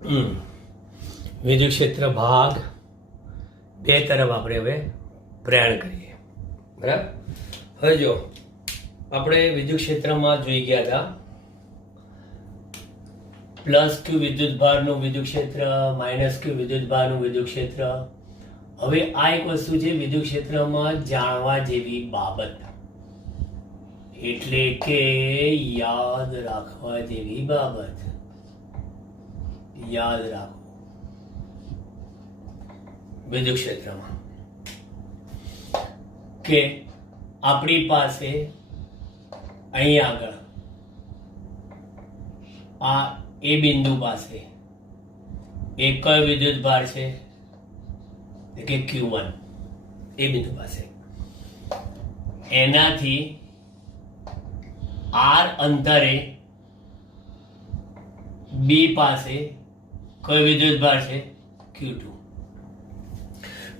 વિદ્યુત ક્ષેત્ર ભાગ 2 તરફ આપણે હવે પ્રયાણ કરીએ. બરાબર. હવે જો આપણે વિદ્યુત ક્ષેત્રમાં જોઈ ગયા હતા પ્લસ ક્યુ વિદ્યુત ભારનું વિદ્યુત ક્ષેત્ર, માઇનસ ક્યુ વિદ્યુત ભારનું વિદ્યુત ક્ષેત્ર. હવે આ એક વસ્તુ છે વિદ્યુત ક્ષેત્રમાં જાણવા જેવી બાબત, એટલે કે યાદ રાખવા જેવી બાબત. યાદ રાખો વિદ્યુત ક્ષેત્રમાં કે આપણી પાસે અહીં આગળ આ એ બિંદુ પાસે એક કયો વિદ્યુત ભાર છે કે Q1 એ બિંદુ પાસે, એનાથી R અંતરે B પાસે કયો વિદ્યુત ભાર છે Q2.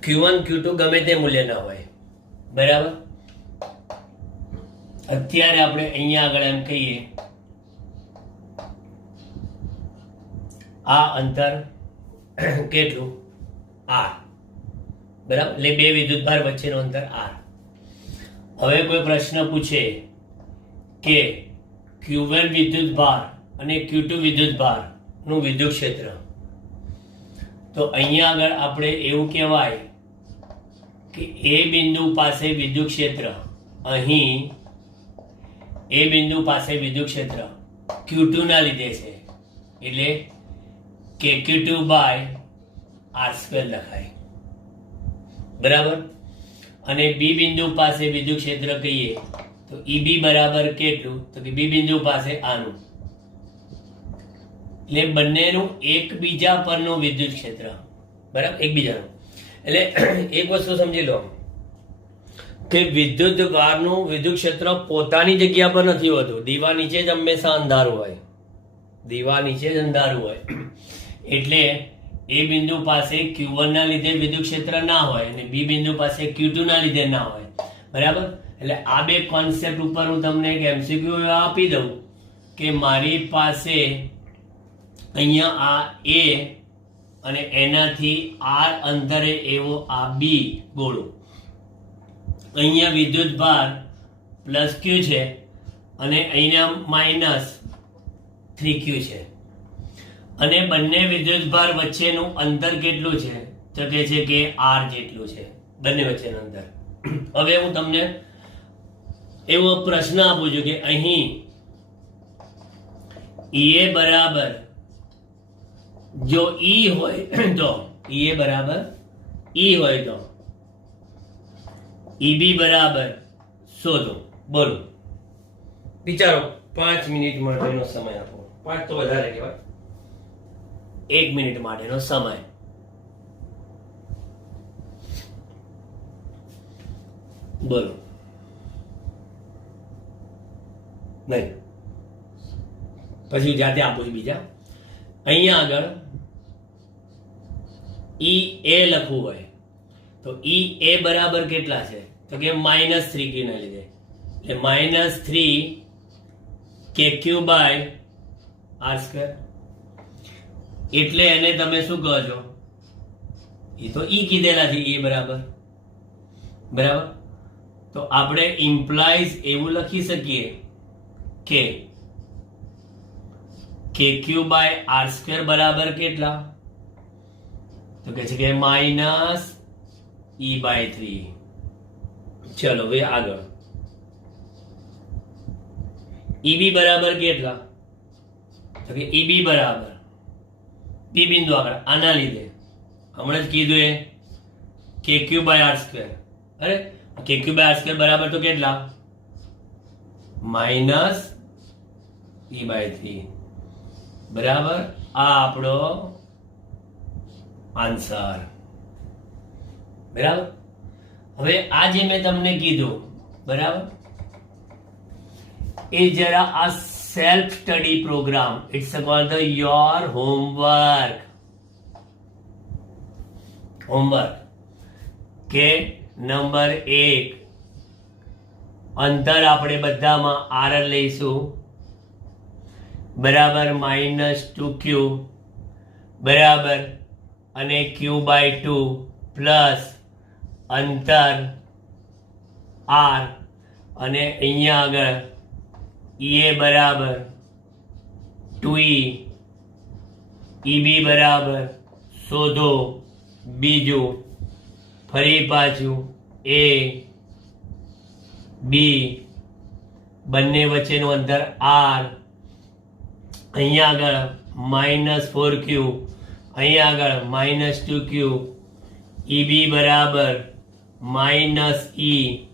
Q1 Q2 ગમે તે મૂલ્ય ના હોય. બરાબર. અત્યારે આપણે અહીંયા આગળ એમ કહીએ આ અંતર કેટલું R. બરાબર. એટલે બે વિદ્યુત ભાર વચ્ચેનું અંતર R. હવે કોઈ પ્રશ્ન પૂછે કે Q1 વિદ્યુત ભાર અને Q2 વિદ્યુત ભાર નું વિદ્યુત ક્ષેત્ર, તો અહીંયા આગળ આપણે એવું કહેવાય કે એ બિંદુ પાસે વિદ્યુત ક્ષેત્ર, અહીં એ બિંદુ પાસે વિદ્યુત ક્ષેત્ર Q2 ના લીધે છે, એટલે કે Q2 બાય R² લખાય. બરાબર. અને બી બિંદુ પાસે વિદ્યુત ક્ષેત્ર કહીએ તો EB બરાબર કેટલું, તો કે બી બિંદુ પાસે આનું, એટલે બંનેનું એકબીજા પરનું વિદ્યુત ક્ષેત્ર. બરાબર. એકબીજાનું. એટલે એક વસ્તુ સમજી લો કે વિદ્યુત ભારનું વિદ્યુત ક્ષેત્ર પોતાની જગ્યા પર નથી હોતું. દીવા નીચે જ હંમેશા અંધારું હોય. દીવા નીચે જ અંધારું હોય. એટલે એ બિંદુ પાસે Q1 ના લીધે વિદ્યુત ક્ષેત્ર ના હોય અને બી બિંદુ પાસે Q2 ના લીધે ના હોય. બરાબર. એટલે આ બે કોન્સેપ્ટ ઉપર હું તમને એક MCQ આપી દઉં કે મારી પાસે અહીંયા આ A અને એનાથી R અંતરે એવો આ B ગોળો, અહીંયા વિદ્યુત ભાર પ્લસ Q છે અને અહીંયા માઇનસ 3Q છે, અને બંને વિદ્યુત ભાર વચ્ચેનું અંતર કેટલું છે, તો કહે છે કે R જેટલું છે બંને વચ્ચેનું અંતર. હવે હું તમને એવો પ્રશ્ન આપું છું કે અહીં EA બરાબર જો E હોય તો EA બરાબર E હોય તો EB બરાબર શોધો. બોલો, વિચારો. 5 મિનિટ માટેનો સમય આપો. 5 તો વધારે કહેવાય. 1 મિનિટ માટેનો સમય. બોલો. નહીં, પછી જાતે આપું છું. બીજા અહીંયા આગળ EA લખવું હોય તો EA બરાબર કેટલા છે, તો કે -3Q ના લીધે, એટલે -3KQ બાય R². એટલે એને તમે શું કહો છો, એ તો E કીધેલા છે E બરાબર. બરાબર. તો આપણે ઇમ્પ્લાઇઝ એવું લખી શકીએ કે KQ બાય R² બરાબર કેટલા, તો કે છે કે -E/3. ચલો હવે આગળ. EB બરાબર કેટલા, તો કે EB બરાબર બી બિંદુ આગળ આના લીધે હમણાં જ કીધું એ KQ બાય R². અરે KQ બાય R² બરાબર તો કેટલા, -E/3. બરાબર. આ આપણો આન્સર. બરાબર. હવે આ જે મેં તમને કીધું, બરાબર, એ જરા આ self study program, it's called the your homework. કે નંબર 1 અંતર આપણે બધામાં R લઈશું, બરાબર -2Q બરાબર અને q/2 પ્લસ અંતર r અને અહીંયા આગળ EA બરાબર 2e EB બરાબર શોધો બીજું ફરી પાછું A B બંને વચ્ચેનું અંતર r અહીંયા આગળ -4q અહીંયા આગળ -2q EB બરાબર -e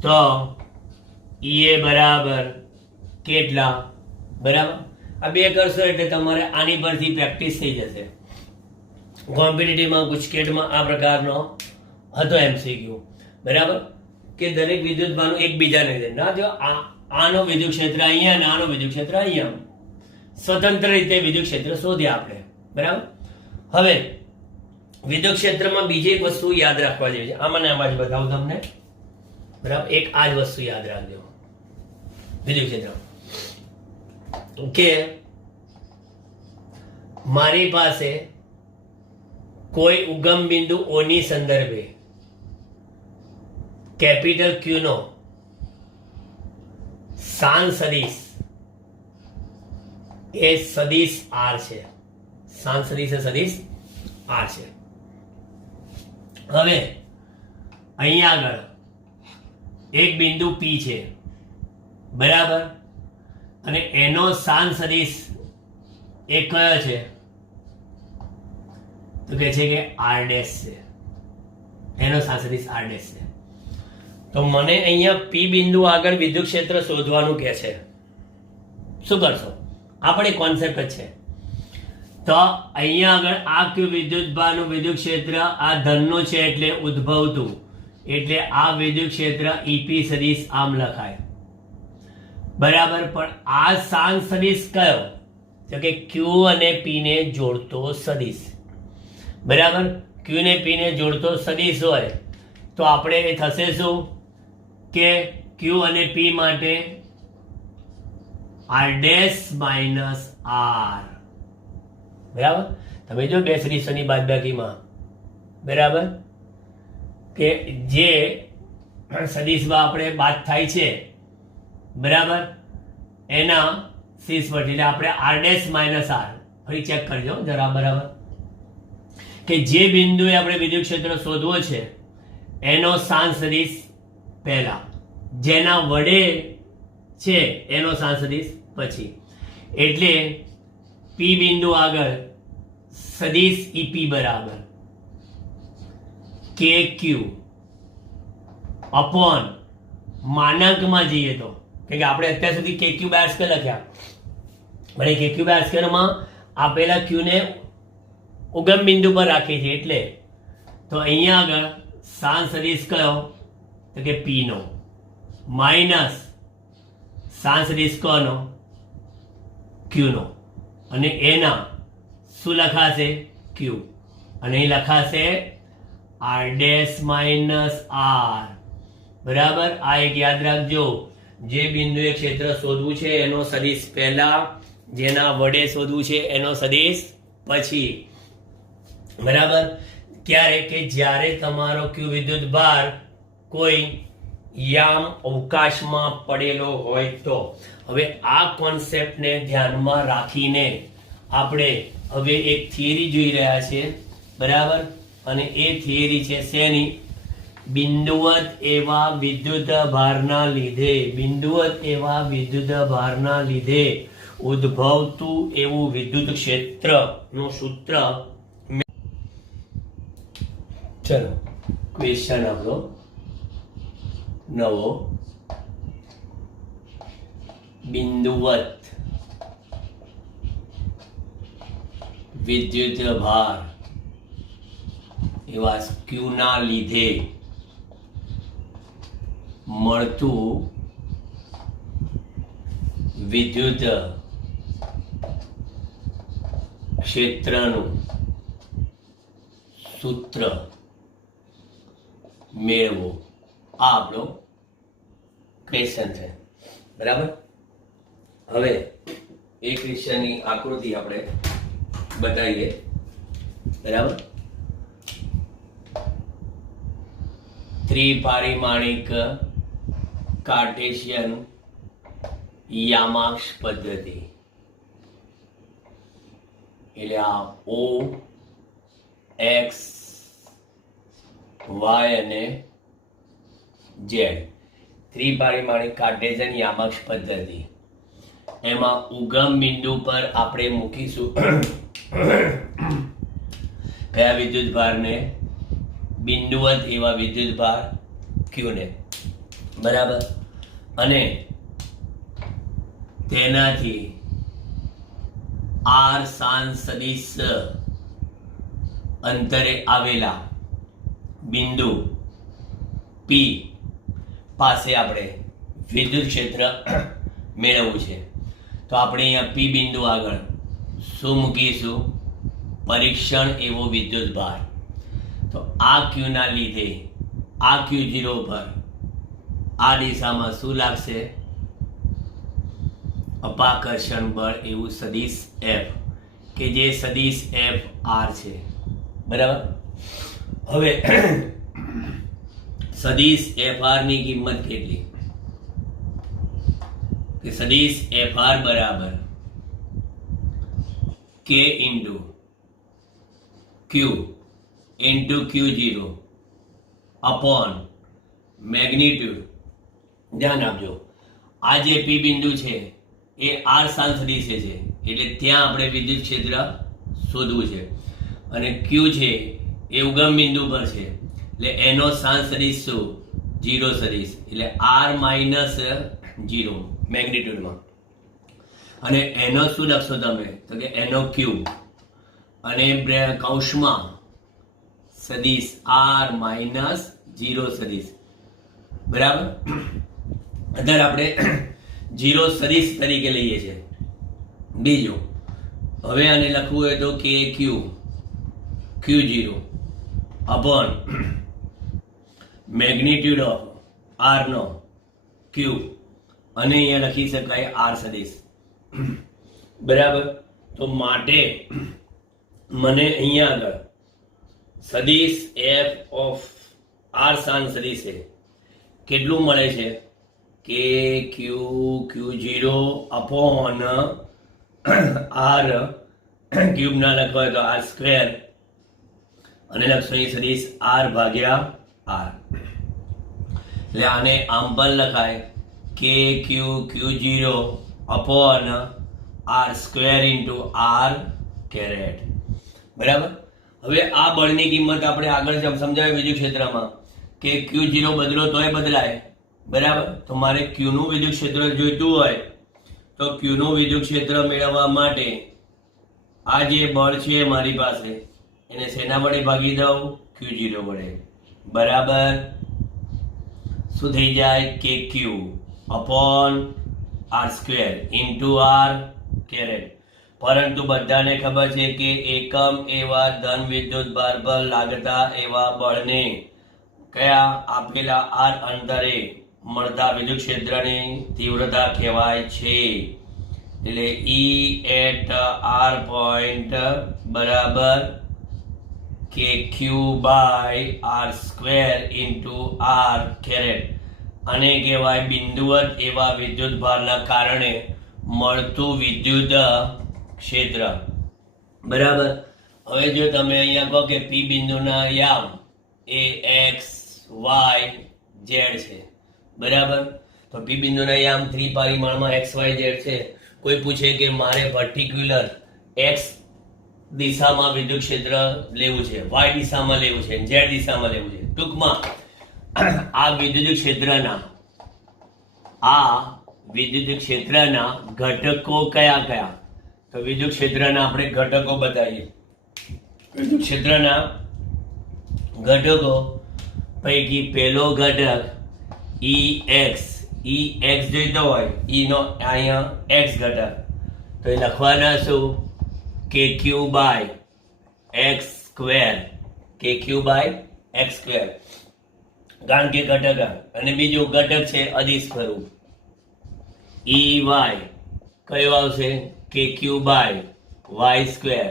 તો EA બરાબર કેટલા બરાબર આ બે કરશો એટલે તમારે આની પરથી પ્રેક્ટિસ થઈ જશે કોમ્પિટિટિવમાં ગુજકેટમાં આ પ્રકારનો હતો MCQ બરાબર કે દરેક વિદ્યુતભારનું એકબીજાને ના જો આનો વિદ્યુત ક્ષેત્ર અહીંયા અને આનો વિદ્યુત ક્ષેત્ર અહીંયા સ્વતંત્ર રીતે વિદ્યુત ક્ષેત્ર શોધ્યા આપણે બરાબર હવે વિદ્યુત ક્ષેત્રમાં બીજી એક વસ્તુ યાદ રાખવા જેવી છે આમાં જ બતાવું તમને બરાબર એક આ જ વસ્તુ યાદ રાખજો વિદ્યુત ક્ષેત્ર કે મારી પાસે કોઈ ઉગમ બિંદુ O ની સંદર્ભે કેપિટલ Q નો સાન સદિશ એ સદિશ R છે સાન સદિશ એ સદિશ R છે હવે અહીંયા આગળ એક બિંદુ P છે બરાબર અને એનો સાન સદિશ એ કયો છે તો કહે છે કે R' છે એનો સાન સદિશ R' છે તો મને અહીંયા P બિંદુ આગળ વિદ્યુત ક્ષેત્ર શોધવાનું કહે છે શું કરશો આ પણ એક કોન્સેપ્ટ જ છે તો અહીંયા આગળ આ કયું વિદ્યુતભારનું વિદ્યુત ક્ષેત્ર આ ધનનું છે એટલે ઉદ્ભવતું એટલે આ વિદ્યુત ક્ષેત્ર EP સદિશ આમ લખાય બરાબર પણ આ સાન સદિશ કયો તો કે Q અને P ને જોડતો સદિશ બરાબર Q ને P ને જોડતો સદિશ હોય તો આપણે એ થશે શું કે Q અને P માટે R' માઇનસ R બરાબર તમે જો બે સદિશોની બાદબાકીમાં બરાબર કે જે સદિશમાં આપણે બાદ થાય છે બરાબર એના શીર્ષ પર એટલે આપણે R' માઇનસ R ફરી ચેક કરજો જરા બરાબર કે જે બિંદુએ આપણે વિદ્યુત ક્ષેત્ર શોધવો છે એનો સાન સદિશ પહેલા જેના વડે છે એનો સાન સદિશ પછી એટલે P બિંદુ આગળ સદિશ EP બરાબર KQ અપોન માનાંકમાં જઈએ તો કે આપણે અત્યાર સુધી KQ/2 લખ્યા પણ એ KQ/2 માં આપેલા Q ને ઉગમ બિંદુ પર રાખી છે એટલે તો અહીંયા આગળ સાન સદિશ કયો તો કે P નો માઇનસ સાન સદિશ કોનો Q નો અને એના શું લખાશે Q અને અહીં લખાશે R' માઇનસ R બરાબર આ એક યાદ રાખજો જે બિંદુએ ક્ષેત્ર શોધવું છે એનો સદિશ પહેલા જેના વડે શોધવું છે એનો સદિશ પછી બરાબર ક્યારે કે જ્યારે તમારો Q વિદ્યુત ભાર કોઈ યામ અવકાશમાં પડેલો હોય તો હવે આ કોન્સેપ્ટને ધ્યાનમાં રાખીને આપણે હવે એક થિયરી જોઈ રહ્યા છીએ બરાબર અને એ થિયરી છે શેની બિંદુવત એવા વિદ્યુત ભારના લીધે ઉદ્ભવતું એવું વિદ્યુત ક્ષેત્ર નું સૂત્ર ચલો ક્વેશ્ચન આપણો નવો બિંદુવત વિદ્યુત ભાર એવા Q ના લીધે મળતું વિદ્યુત ક્ષેત્રનું સૂત્ર મેળવો આ આપણો ક્વેશ્ચન છે બરાબર હવે એ ક્વેશ્ચનની આકૃતિ આપણે બતાવીએ, બરાબર. ત્રિપારિમાણિક કાર્ટેશિયન યામાક્ષ પદ્ધતિ એટલે આ ઓ એક્સ વાય અને ઝેડ ત્રિપારિમાણિક કાર્ટેશિયન યામાક્ષ પદ્ધતિ. એમાં ઉગમ બિંદુ પર આપણે મૂકીશું કયા વિદ્યુત ભારને? બિંદુવત એવા વિદ્યુત ભાર ક્યુ ને, બરાબર. અને તેનાથી આર સાન સદિશ અંતરે આવેલા બિંદુ પી પાસે આપણે વિદ્યુત ક્ષેત્ર મેળવવું છે. તો આપણે અહીંયા પી બિંદુ આગળ શું મૂકીશું? પરીક્ષણ એવો વિદ્યુત ભાર. તો આ ક્યુ ના લીધે આ Q0 પર આ દિશામાં શું લાગશે? અપાકર્ષણ બળ એવું સદિશ F, કે જે સદિશ F R છે, બરાબર. હવે સદિશ FR ની કિંમત કેટલી? કે સદિશ FR બરાબર K into Q into Q0 upon magnitude. ધ્યાન આપજો, આ જે પી બિંદુ છે એ આર સાન સદિશે છે, એટલે ત્યાં આપણે વિદ્યુત ક્ષેત્ર શોધવું છે. અને ક્યુ છે એ ઉગમ બિંદુ પર છે, એટલે એનો સાન સદિશ શું? 0 સદિશ, એટલે આર માઇનસ 0 મેગ્નિટ્યુડમાં. અને એનો શું લખશો તમે? તો કે એનો ક્યુ અને કૌંસમાં સદિશ આર માઇનસ 0 સદિશ, બરાબર. અત્યારે આપણે 0 સદિશ તરીકે લઈએ છીએ. બીજું, હવે આને લખવું હોય તો કે Q Q0 upon magnitude of R નો ક્યુ, અને અહીંયા લખી શકાય આર સદિશ, બરાબર. તો માટે મને અહીંયા આગળ સદિશ F ઓફ આર સાન સદિશે કેટલું મળે છે? કે Q0 અપોન આર ક્યુબ ના લખવા તો આર સ્ક્વેર, અને લખશો અહીં સદિશ આર ભાગ્યા આર. એટલે આને આમ પણ લખાય કે Q0 upon R square into R caret, બરાબર. હવે આ બળની કિંમત આપણે આગળ સમજાવ્યું વિદ્યુત ક્ષેત્રમાં કે Q0 બદલો તોય બદલાય, બરાબર. તો મારે Q નું વિદ્યુત ક્ષેત્ર જોઈતું હોય તો Q નું વિદ્યુત ક્ષેત્ર મેળવવા માટે આ જે બળ છે મારી પાસે એને શેના વડે ભાગી દઉં? Q0 વડે, બરાબર. શું થઈ જાય? કે Q upon R square into R caret. પરંતુ બધાને ખબર છે કે એકમ એવા ધન વિદ્યુત ભાર પર લાગતા એવા બળને કયા આપેલા આર અંતરે મળતા વિદ્યુત ક્ષેત્રની તીવ્રતા કહેવાય છે. એટલે E એટ આર પોઈન્ટ બરાબર કે Q by R square into R caret. અને કહેવાય બિંદુવત એવા વિદ્યુત ભારના કારણે મળતું વિદ્યુત ક્ષેત્ર, બરાબર. હવે જો તમે અહીંયા કહો કે પી બિંદુના યામ એ એક્સ વાય ઝેડ છે, બરાબર. તો પી બિંદુના યામ ત્રિપરિમાણમાં એક્સ વાય ઝેડ છે. કોઈ પૂછે કે મારે પર્ટિક્યુલર એક્સ દિશામાં વિદ્યુત ક્ષેત્ર લેવું છે, વાય દિશામાં લેવું છે, ઝેડ દિશામાં લેવું છે. ટૂંકમાં આ વિદ્યુત ક્ષેત્રના ઘટકો કયા કયા? તો વિદ્યુત ક્ષેત્રના આપણે ઘટકો બતાવીએ. વિદ્યુત ક્ષેત્રના ઘટકો પૈકી પહેલો ઘટક EX જોઈતો હોય, E નો અહીંયા X ઘટક, તો એ લખવાના શું? KQ by X square, KQ by X square, કારણ કે ઘટક. અને બીજું ઘટક છે અદિશ સ્વરૂપ EY, કયો આવશે? KQ by Y square,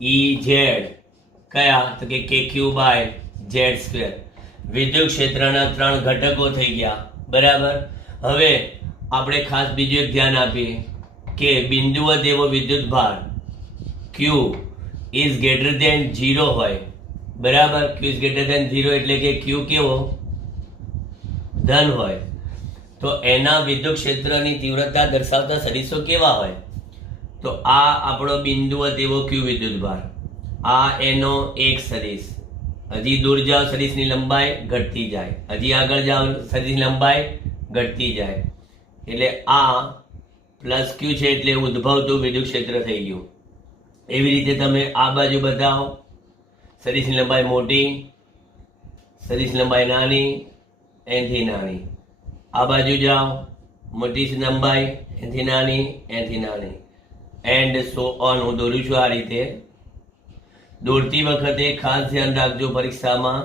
E Z કયા તો કે કે ક્યુ બાય ઝેડ સ્ક્વેર. વિદ્યુત ક્ષેત્રના 3 ઘટકો થઈ ગયા. બરાબર. હવે આપણે ખાસ બીજું એક ધ્યાન આપીએ કે બિંદુવત એવો વિદ્યુત ભાર Q ઇઝ ગ્રેટર ધેન 0 હોય. બરાબર. Q ઇઝ ગ્રેટર ધેન 0 એટલે કે Q કેવો ધન હોય તો એના વિદ્યુત ક્ષેત્રની તીવ્રતા દર્શાવતા સદિશો કેવા હોય? તો આ આપણો બિંદુવત એવો Q વિદ્યુત ભાર, આ એનો એક સદિશ. હજી દૂર જાઓ સદિશની લંબાઈ ઘટતી જાય, હજી આગળ જાઓ સદિશની લંબાઈ ઘટતી જાય. એટલે આ પ્લસ Q છે એટલે ઉદ્ભવતું વિદ્યુત ક્ષેત્ર થઈ ગયું. એવી રીતે તમે આ બાજુ બતાવો, સદિશની લંબાઈ મોટી, સદિશની લંબાઈ નાની, એનથી નાની. આ બાજુ જાઓ, મોટી લંબાઈ, એનથી નાની, એનથી નાની, એન્ડ સો ઓન. હું દોરું છું આ રીતે. દોરતી વખતે ખાસ ધ્યાન રાખજો પરીક્ષામાં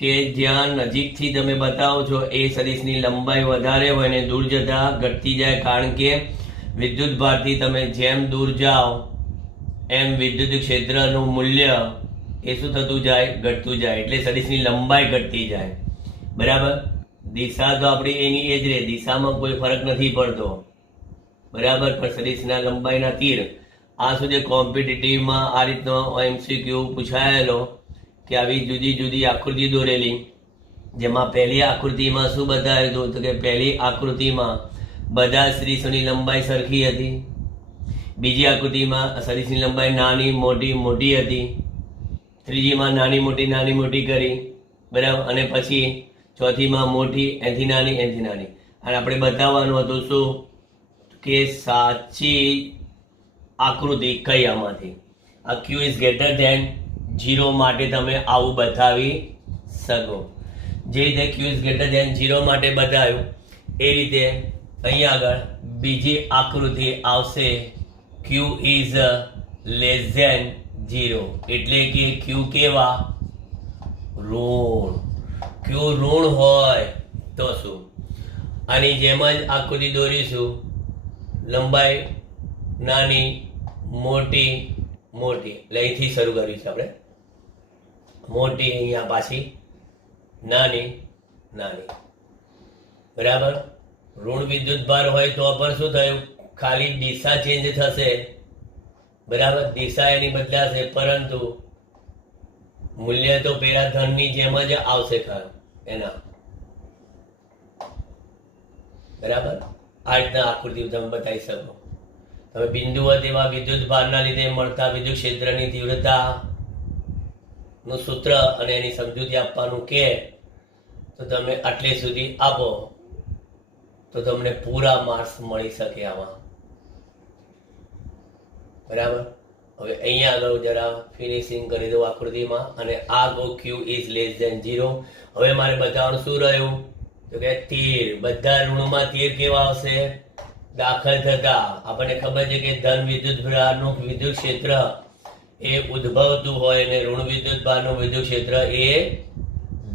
કે જ્યાં નજીકથી તમે બતાવો છો એ સદિશની લંબાઈ વધારે હોય ને દૂર જતા ઘટતી જાય, કારણ કે વિદ્યુત ભારથી તમે જેમ દૂર જાઓ એમ વિદ્યુત ક્ષેત્રનું મૂલ્ય એ શું થતું જાય? ઘટતું જાય. એટલે સદિશની લંબાઈ ઘટતી જાય. બરાબર. દિશા તો આપણી એની એ જ રહે, દિશામાં કોઈ ફરક નથી પડતો. બરાબર. પણ સદિશના લંબાઈના તીર આ સુધી કોમ્પિટિટિવમાં આ રીતનો MCQ પૂછાયેલો કે આવી જુદી જુદી આકૃતિ દોરેલી, જેમાં પહેલી આકૃતિમાં શું બતાવ્યું હતું તો કે પહેલી આકૃતિમાં બધા સદિશોની લંબાઈ સરખી હતી, બીજી આકૃતિમાં સદિશની લંબાઈ નાની મોટી મોટી હતી, ત્રીજીમાં નાની મોટી કરી. બરાબર. અને પછી ચોથીમાં મોટી, એનથી નાની, એનથી નાની. અને આપણે બતાવવાનું હતું શું કે સાચી આકૃતિ કઈ આમાંથી? આ Q ઇઝ ગ્રેટર ધેન 0 માટે તમે આવું બતાવી શકો. જે રીતે Q ઇઝ ગ્રેટર ધેન 0 માટે બતાવ્યું એ રીતે અહીંયા આગળ બીજી આકૃતિ આવશે Q ઇઝ લેસ ધેન 0 એટલે કે Q કેવા? ઋણ. Q ઋણ હોય તો શું? આની જેમ જ આકૃતિ દોરીશું. લંબાઈ નાની મોટી મોટી, એટલે અહીંથી શરૂ કર્યું છે આપણે. મોટી અહીંયા પાછી નાની નાની. બરાબર. ઋણ વિદ્યુત ભાર હોય તો પણ શું થયું? ખાલી દિશા ચેન્જ થશે. બરાબર. દિશા એની બદલાશે પરંતુ મૂલ્ય તો પેલા ધનની જેમ જ આવશે ખરું એના. બરાબર. આ રીતના આકૃતિ તમે બતાવી શકો. તમે બિંદુવત એવા વિદ્યુત ભારના લીધે મળતા વિદ્યુત ક્ષેત્રની તીવ્રતા નું સૂત્ર અને એની સમજૂતી આપવાનું કે તો તમે આટલે સુધી આપો તો તમને પૂરા માર્ક્સ મળી શકે આમાં. બરાબર. હવે અહીંયા આગળ જરા ફિનિશિંગ કરી દઉં આકૃતિમાં અને આ ગો Q ઇઝ લેસ ધેન 0. હવે મારે બતાવવાનું શું રહ્યું તો કે તીર. બધા ઋણમાં તીર કેવા આવશે? દાખલ થતા. આપણને ખબર છે કે ધન વિદ્યુત ભારનું વિદ્યુત ક્ષેત્ર એ ઉદ્ભવતું હોય અને ઋણ વિદ્યુત ભારનું વિદ્યુત ક્ષેત્ર એ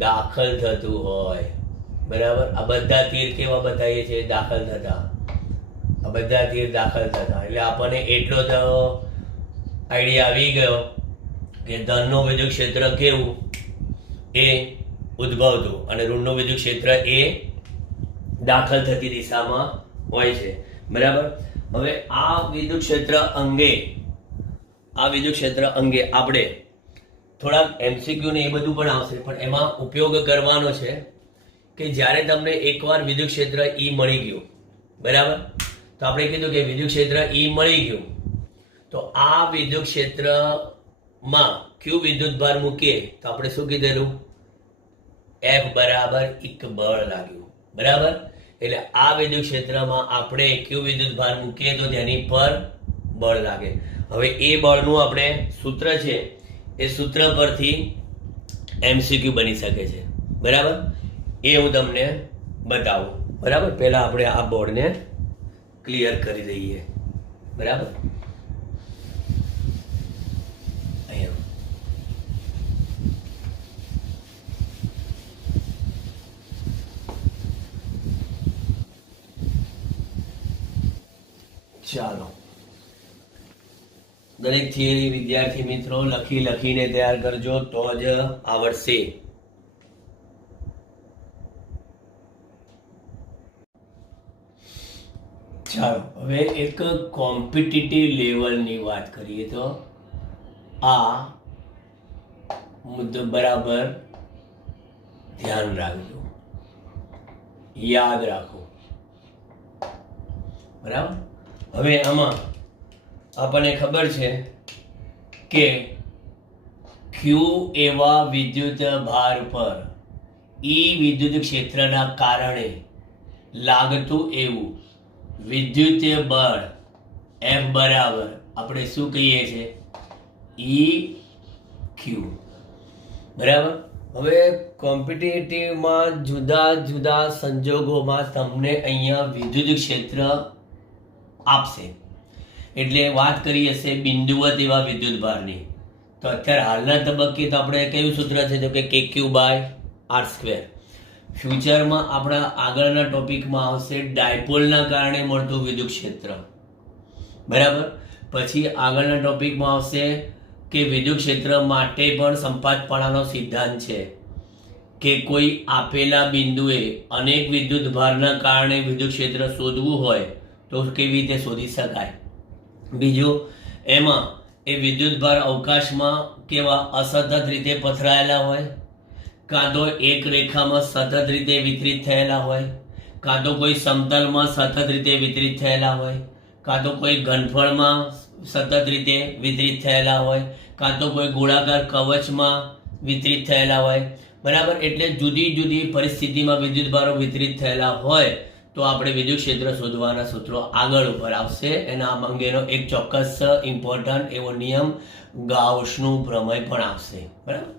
દાખલ થતું હોય. બરાબર. આ બધા તીર કેવા બતાવીએ છીએ? દાખલ થતા. આ બધા તીર દાખલ થતા. એટલે આપણને એટલો તો આઈડિયા આવી ગયો કે ધનનું વિદ્યુત ક્ષેત્ર કેવું? એ ઉદ્ભવતું અને ઋણનું વિદ્યુત ક્ષેત્ર એ દાખલ થતી દિશામાં હોય છે. બરાબર. હવે આ વિદ્યુત ક્ષેત્ર અંગે આપણે થોડાક MCQ ને એ બધું પણ આવશે, પણ એમાં ઉપયોગ કરવાનો છે કે જ્યારે તમને એકવાર વિદ્યુત ક્ષેત્ર E મળી ગયું. બરાબર. તો આપણે કીધું કે વિદ્યુત ક્ષેત્ર E મળી ગયું તો આ વિદ્યુત ક્ષેત્રમાં Q વિદ્યુત ભાર મૂકીએ તો આપણે શું કીધેલું? F બરાબર એક બળ લાગ્યું. બરાબર. એટલે આ વિદ્યુત ક્ષેત્રમાં આપણે Q વિદ્યુત ભાર મૂકીએ તો તેની પર બળ લાગે. હવે એ બળનું આપણે સૂત્ર છે એ સૂત્ર પરથી MCQ બની શકે છે. બરાબર. એ હું તમને બતાવું. બરાબર. પહેલા આપણે આ બોર્ડને ક્લિયર કરી દઈએ. બરાબર. અહીંયા ચાલો દરેક થિયરી વિદ્યાર્થી મિત્રો લખીને તૈયાર કરજો તો જ આવડશે. ચાલો હવે એક કોમ્પિટિટિવ લેવલની વાત કરીએ તો આ મુદ્દો બરાબર ધ્યાન રાખજો, યાદ રાખો. બરાબર. હવે આમાં આપણને ખબર છે કે ક્યુ એવા વિદ્યુત ભાર પર ઈ વિદ્યુત ક્ષેત્રના કારણે લાગતું એવું વિદ્યુતીય બળ F બરાબર આપણે શું કહીએ છીએ? ઈ ક્યુ. બરાબર. હવે કોમ્પિટિટિવમાં જુદા જુદા સંજોગોમાં તમને અહીંયા વિદ્યુત ક્ષેત્ર આપશે. એટલે વાત કરી હશે બિંદુવત એવા વિદ્યુત ભારની. તો અત્યારે હાલના તબક્કે તો આપણે કયું સૂત્ર છે? તો કે KQ/R². ફ્યુચરમાં આપણા આગળના ટોપિકમાં આવશે ડાયપોલના કારણે મળતું વિદ્યુત ક્ષેત્ર. બરાબર. પછી આગળના ટોપિકમાં આવશે કે વિદ્યુત ક્ષેત્ર માટે પણ સંપાતપણાનો સિદ્ધાંત છે કે કોઈ આપેલા બિંદુએ અનેક વિદ્યુત ભારના કારણે વિદ્યુત ક્ષેત્ર શોધવું હોય તો કેવી રીતે શોધી શકાય. બીજું, એમાં એ વિદ્યુત ભાર અવકાશમાં કેવા અસતત રીતે પથરાયેલા હોય, કાં તો એક રેખામાં સતત રીતે વિતરિત થયેલા હોય, કાં તો કોઈ સમતલમાં સતત રીતે વિતરિત થયેલા હોય, કાં તો કોઈ ઘનફળમાં સતત રીતે વિતરિત થયેલા હોય, કાં તો કોઈ ગોળાકાર કવચમાં વિતરિત થયેલા હોય. બરાબર. એટલે જુદી જુદી પરિસ્થિતિમાં વિદ્યુત ભારો વિતરિત થયેલા હોય તો આપણે વિદ્યુત ક્ષેત્ર શોધવાના સૂત્રો આગળ ઉપર આવશે. એના અંગેનો એક ચોક્કસ ઇમ્પોર્ટન્ટ એવો નિયમ ગાઉસનું પ્રમેય પણ આવશે. બરાબર.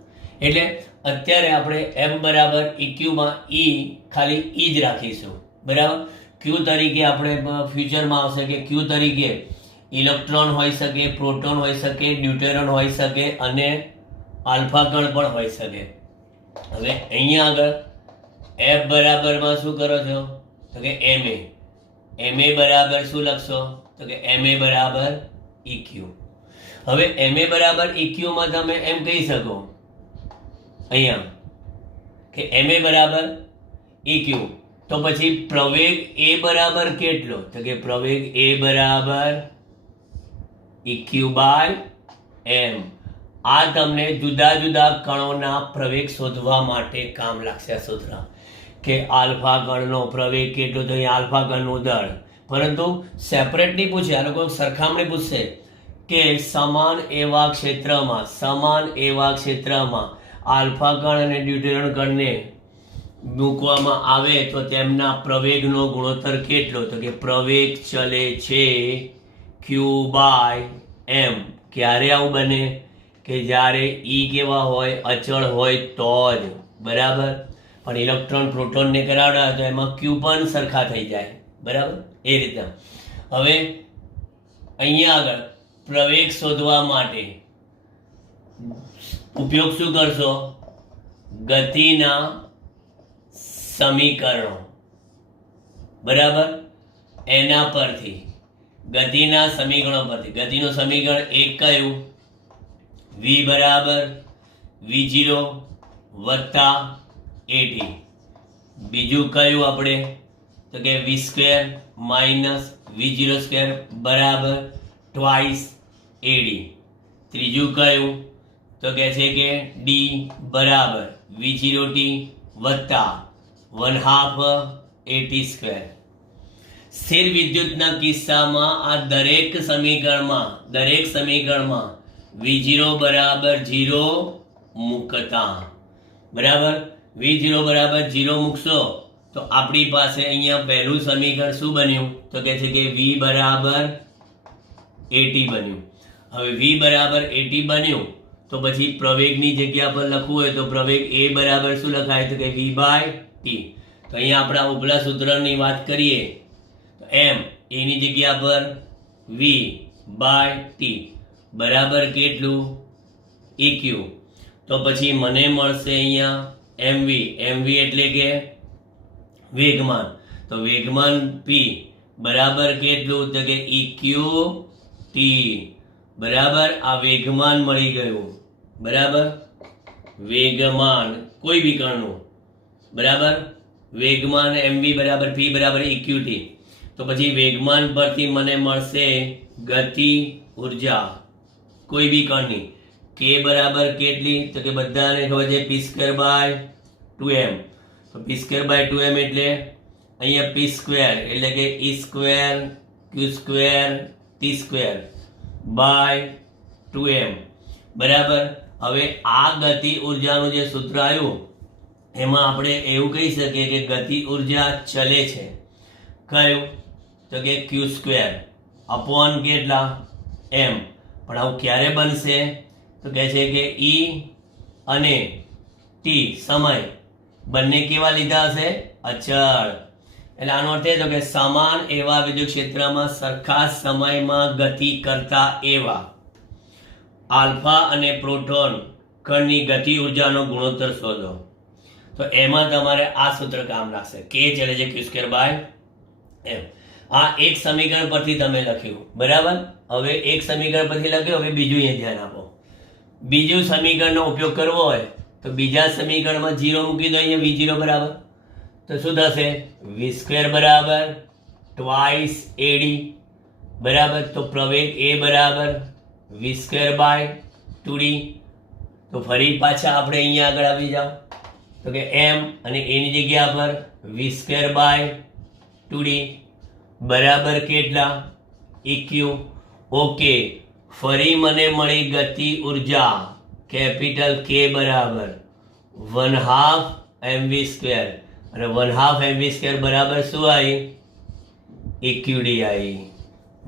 એટલે અત્યારે આપણે M બરાબર EQમાં E ખાલી E જ રાખીશું. બરાબર. Q તરીકે આપણે ફ્યુચરમાં આવશે કે Q તરીકે ઇલેક્ટ્રોન હોઈ શકે, પ્રોટોન હોઈ શકે, ન્યુટ્રોન હોઈ શકે અને આલ્ફા કણ પણ હોઈ શકે. હવે અહીંયા આગળ F બરાબરમાં શું કરો છો? તો કે MA બરાબર શું લખશો? તો કે MA બરાબર EQ. હવે MA બરાબર EQ માં તમે એમ કહી શકો અહીંયા કે MA બરાબર EQ, તો પછી પ્રવેગ A બરાબર કેટલો? તો કે પ્રવેગ A બરાબર EQ/m. આ તમને જુદા જુદા કણોના પ્રવેગ શોધવા માટે કામ લાગશે આ સૂત્ર. કે આલ્ફા કણનો પ્રવેગ કેટલો? તો અહીંયા આલ્ફા કણનું દળ. પરંતુ સેપરેટ નહીં પૂછે, આ લોકો સરખામણી પૂછશે કે સમાન એવા ક્ષેત્રમાં આલ્ફા કણ અને ન્યુટ્રોન કણને મૂકવામાં આવે તો તેમના પ્રવેગનો ગુણોત્તર કેટલો? તો કે પ્રવેગ ચલે છે Q/m. ક્યારે આવું બને? કે જ્યારે E કેવા હોય? અચળ હોય તો જ. બરાબર. પણ ઇલેક્ટ્રોન પ્રોટોનને કરાવડા તો એમાં Q પણ સરખા થઈ જાય. બરાબર. એ રીતે હવે અહીંયા આગળ પ્રવેગ શોધવા માટે ઉપયોગ શું કરશો? ગતિના સમીકરણો. બરાબર. એના પરથી ગતિના સમીકરણો પરથી ગતિનું સમીકરણ એક કયું? V બરાબર V0 વત્તા AT. બીજું કયું આપણે? તો કે V² માઇનસ V0² બરાબર ટ્વાઇસ AD. ત્રીજું કયું? તો કે છે કે D બરાબર V0t વત્તા 1/2 AT². સ્થિર વિદ્યુતના કિસ્સામાં આ દરેક સમીકરણમાં V0 બરાબર 0 મૂકતા. બરાબર. V0 બરાબર 0 મૂકશો તો આપણી પાસે અહીંયા પહેલું સમીકરણ શું બન્યું? તો કે છે કે V બરાબર AT બન્યું. હવે V બરાબર AT બન્યું તો પછી પ્રવેગની જગ્યા પર લખવું હોય તો પ્રવેગ A બરાબર શું લખાય? તો કે V/t. તો અહીંયા આપણા ઉપલા સૂત્રની વાત કરીએ તો M એની જગ્યા પર V/t બરાબર કેટલું? EQ. તો પછી મને મળશે અહીંયા MV એટલે કે વેગમાન. તો વેગમાન P બરાબર કેટલું? તો કે EQ/t બરાબર આ વેગમાન મળી ગયું, બરાબર વેગમાન કોઈ બી કણનું, બરાબર વેગમાન mv બરાબર p બરાબર eqt. તો પછી વેગમાન પરથી મને મળશે ગતિ ઉર્જા કોઈ બી કણની k બરાબર કેટલી, તો કે બધાને ખબર છે p²/2m. તો p²/2m એટલે અહીંયા p² એટલે કે e²q²t²/2m બરાબર. હવે આ ગતિ ઉર્જાનું જે સૂત્ર આવ્યું એમાં આપણે એવું કહી શકીએ કે ગતિ ઉર્જા ચલે છે કયું, તો કે q² અપોન કેટલા m. પણ આવું ક્યારે બનશે, તો કહે છે કે e અને t સમય બંને કેવા લીધા હશે, અચળ. એટલે આનો અર્થ એ તો કે સમાન એવા વિદ્યુત ક્ષેત્રમાં સરખા સમયમાં ગતિ કરતા એવા આલ્ફા અને પ્રોટોન કણની ગતિ ઉર્જાનો ગુણોત્તર શોધો. તો એમાં તમારે આ સૂત્ર કામ લાગશે, k એટલે છે q²/m. આ એક સમીકરણ પરથી તમે લખ્યું, બરાબર. હવે એક સમીકરણ પરથી લખ્યું, હવે બીજું અહીંયા ધ્યાન આપો. બીજું સમીકરણનો ઉપયોગ કરવો હોય તો બીજા સમીકરણમાં 0 મૂકી દો, અહીંયા v0 બરાબર. તો શું થશે, v² બરાબર ટ્વાઇસ ad બરાબર. તો પ્રવેગ a બરાબર v²/2d. તો ફરી પાછા આપણે અહીંયા આગળ આવી જાઓ, તો કે m અને a ની જગ્યા પર v²/2d બરાબર કેટલા, eq. ઓકે, ફરી મને મળી ગતિ ઉર્જા કેપિટલ K બરાબર 1/2 mv², અને 1/2 mv² બરાબર શું આવી, eqd આવી,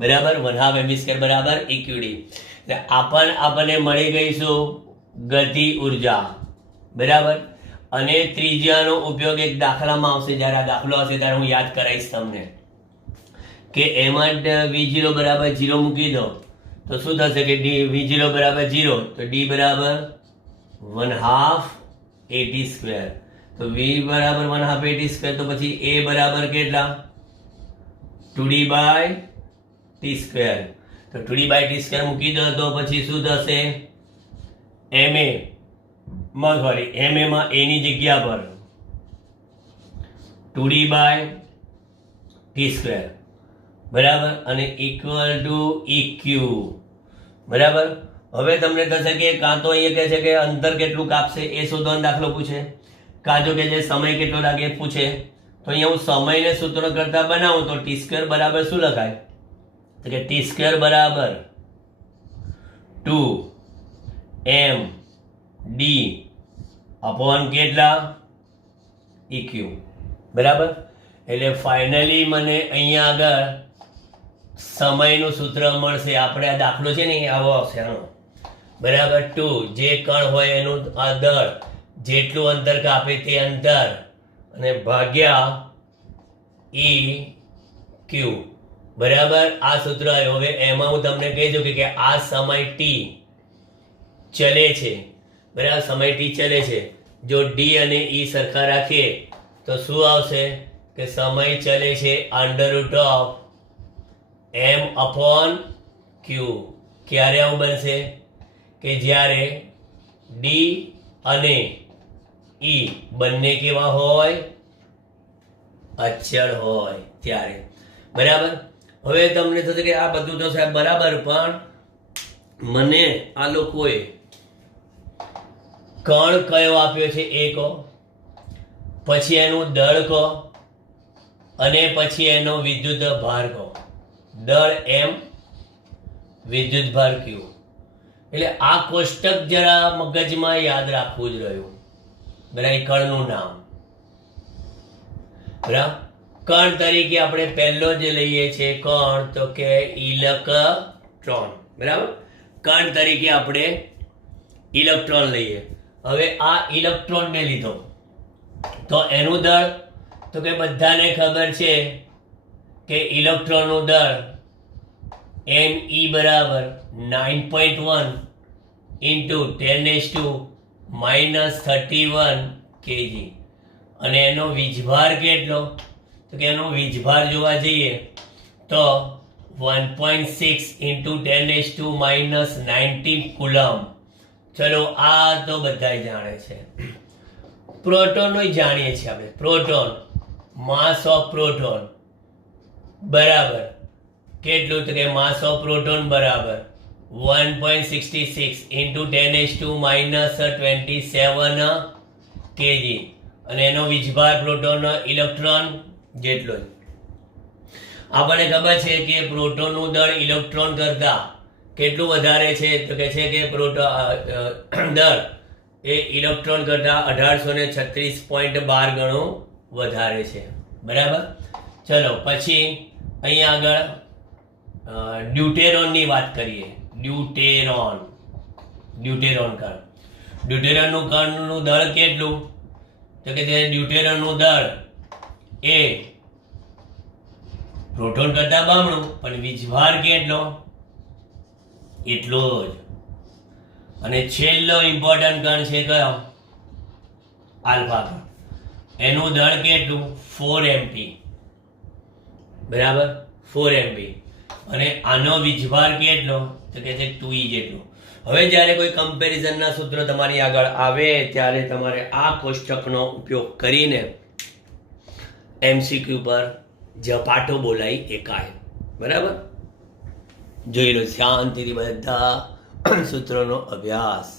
બરાબર 1/2 mv² બરાબર eqd. આપણને મળી ગઈ શું, ગતિ ઉર્જા, બરાબર. અને ત્રીજાનો ઉપયોગ એક દાખલામાં આવશે, જ્યારે આ દાખલો હશે ત્યારે હું યાદ કરાવીશ તમને કે એમાં v0 બરાબર 0 મૂકી દો તો શું થશે કે v0 બરાબર 0, તો d બરાબર 1/2 at². તો v બરાબર 1/2 at², તો પછી a બરાબર કેટલા, 2d/t². તો 2d/t² મૂકી દો તો પછી શું થશે, ma માં a ની જગ્યા પર 2d/t², બરાબર, અને ઇક્વલ ટુ eq, બરાબર. હવે તમને થશે કે કાં તો અહીંયા કહે છે કે અંતર કેટલું કાપશે એ શોધવાનો દાખલો પૂછે, કાં તો કે જે સમય કેટલો લાગે પૂછે. તો અહીંયા હું સમયને સૂત્ર કરતા બનાવું તો t² બરાબર શું લખાય, તો કે t² બરાબર 2md અપોન કેટલા, eq, બરાબર. એટલે ફાઇનલી મને અહીંયા આગળ સમયનું સૂત્ર મળશે. આપણે આ દાખલો છે ને આવો આવશે આનો, બરાબર. 2 જે કણ હોય એનું આ દળ જેટલું અંતર કાપે તે અંતર અને ભાગ્યા eq, બરાબર. આ સૂત્ર આવ્યું. હવે એમાં હું તમને કહી દઉં કે આ સમય t ચલે છે, બરાબર, સમય t ચલે છે. જો d અને e સરખા રાખીએ તો શું આવશે કે સમય ચલે છે √m અપોન q. ક્યારે આવું બનશે કે જ્યારે d અને e બંને કેવા હોય, અચળ હોય ત્યારે, બરાબર. હવે તમને થશે કે આ બધું તો સાહેબ બરાબર, પણ મને આ લોકોએ કણ કયો આપ્યો છે એ કહો, પછી એનું દળ કહો, અને પછી એનો વિદ્યુત ભાર કહો. દળ m, વિદ્યુત ભાર q. એટલે આ કોષ્ટક જરા મગજમાં યાદ રાખવું જ રહ્યું, બરાબર. કણનું નામ, બરાબર. કણ તરીકે આપણે પહેલો જે લઈએ છીએ કણ તો કે ઇલેક્ટ્રોન, બરાબર. કણ તરીકે આપણે ઇલેક્ટ્રોન લઈએ. હવે આ ઇલેક્ટ્રોનને લીધો તો એનું દળ, તો કે બધાને ખબર છે કે ઇલેક્ટ્રોનનું દળ me બરાબર 9.1 ઇન્ટુ 10⁻³ kg. અને એનો વીજભાર કેટલો, તો કે એનો વીજભાર જોવા જઈએ તો 1.6 into 10⁻⁻19 કુલમ. ચલો આ તો બધાય જાણે છે. પ્રોટોનનો જાણીએ છીએ આપણે. પ્રોટોન, માસ ઓફ પ્રોટોન બરાબર કેટલું? તો કે માસ ઓફ પ્રોટોન બરાબર 1.66 into 10⁻27 kg, અને એનો વીજભાર પ્રોટોન ઇલેક્ટ્રોન જેટલો જ. આપણને ખબર છે કે પ્રોટોનનું દળ ઇલેક્ટ્રોન કરતા કેટલું વધારે છે? તો કે છે કે પ્રોટોન દળ એ ઇલેક્ટ્રોન કરતા 1836.12 ગણો વધારે છે. બરાબર. ચલો પછી અહીંયા આગળ ડ્યુટેરોનની વાત કરીએ. ડ્યુટેરોન કણ. ડ્યુટેરોનનું કણનું દળ કેટલું? તો કે ડ્યુટેરોનનું દળ એ પ્રોટોન કરતા બમણું, પણ વીજભાર કેટલો? એટલો જ. અને છેલ્લો ઇમ્પોર્ટન્ટ કણ છે કયો? આલ્ફા કણ. એનું દળ કેટલું? 4 mp. બરાબર, 4 mp. અને આનો વીજભાર કેટલો? તો કે છે 2e જેટલો. હવે જ્યારે કોઈ કમ્પેરિઝનના સૂત્રો તમારી આગળ આવે ત્યારે તમારે આ કોષ્ટકનો ઉપયોગ કરીને MCQ પર ઝપાટો બોલાઈ એકાય. બરાબર, જોઈ લો શાંતિથી બધા સૂત્રોનો અભ્યાસ.